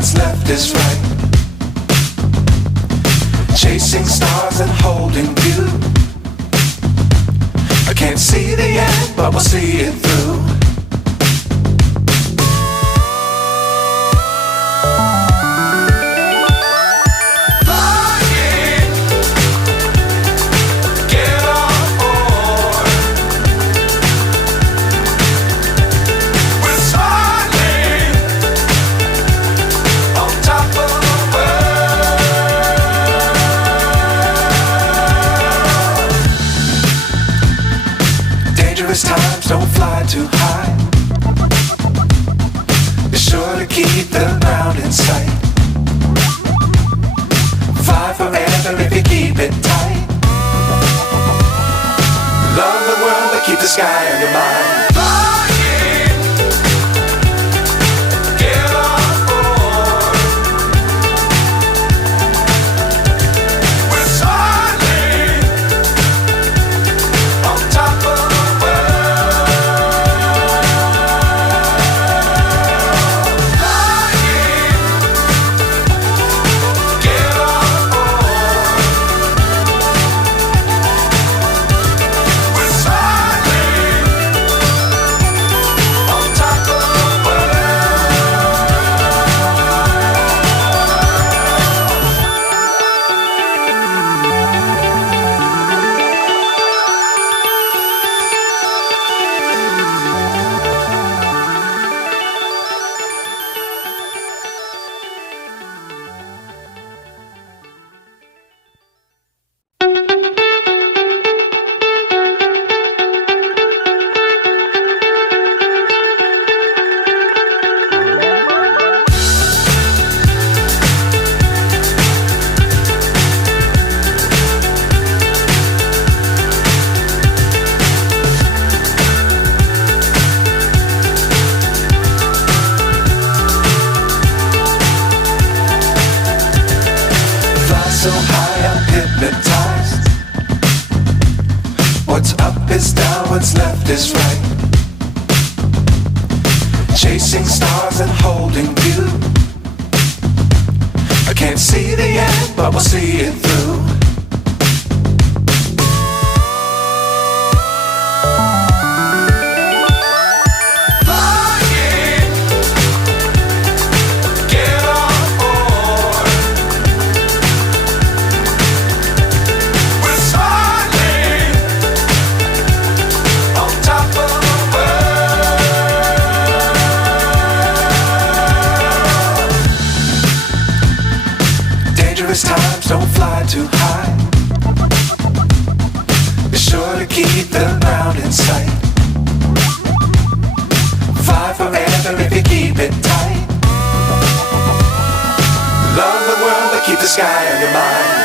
what's left is right. Chasing stars and holding you. I can't see the end, but we'll see it through. Times don't fly too high. Be sure to keep the ground in sight. Fly forever if you keep it tight. Love the world but keep the sky on your mind. So high I'm hypnotized. What's up is down, what's left is right. Chasing stars and holding you. I can't see the end, but we'll see it through. Times don't fly too high. Be sure to keep the ground in sight. Fly forever if you keep it tight. Love the world but keep the sky on your mind.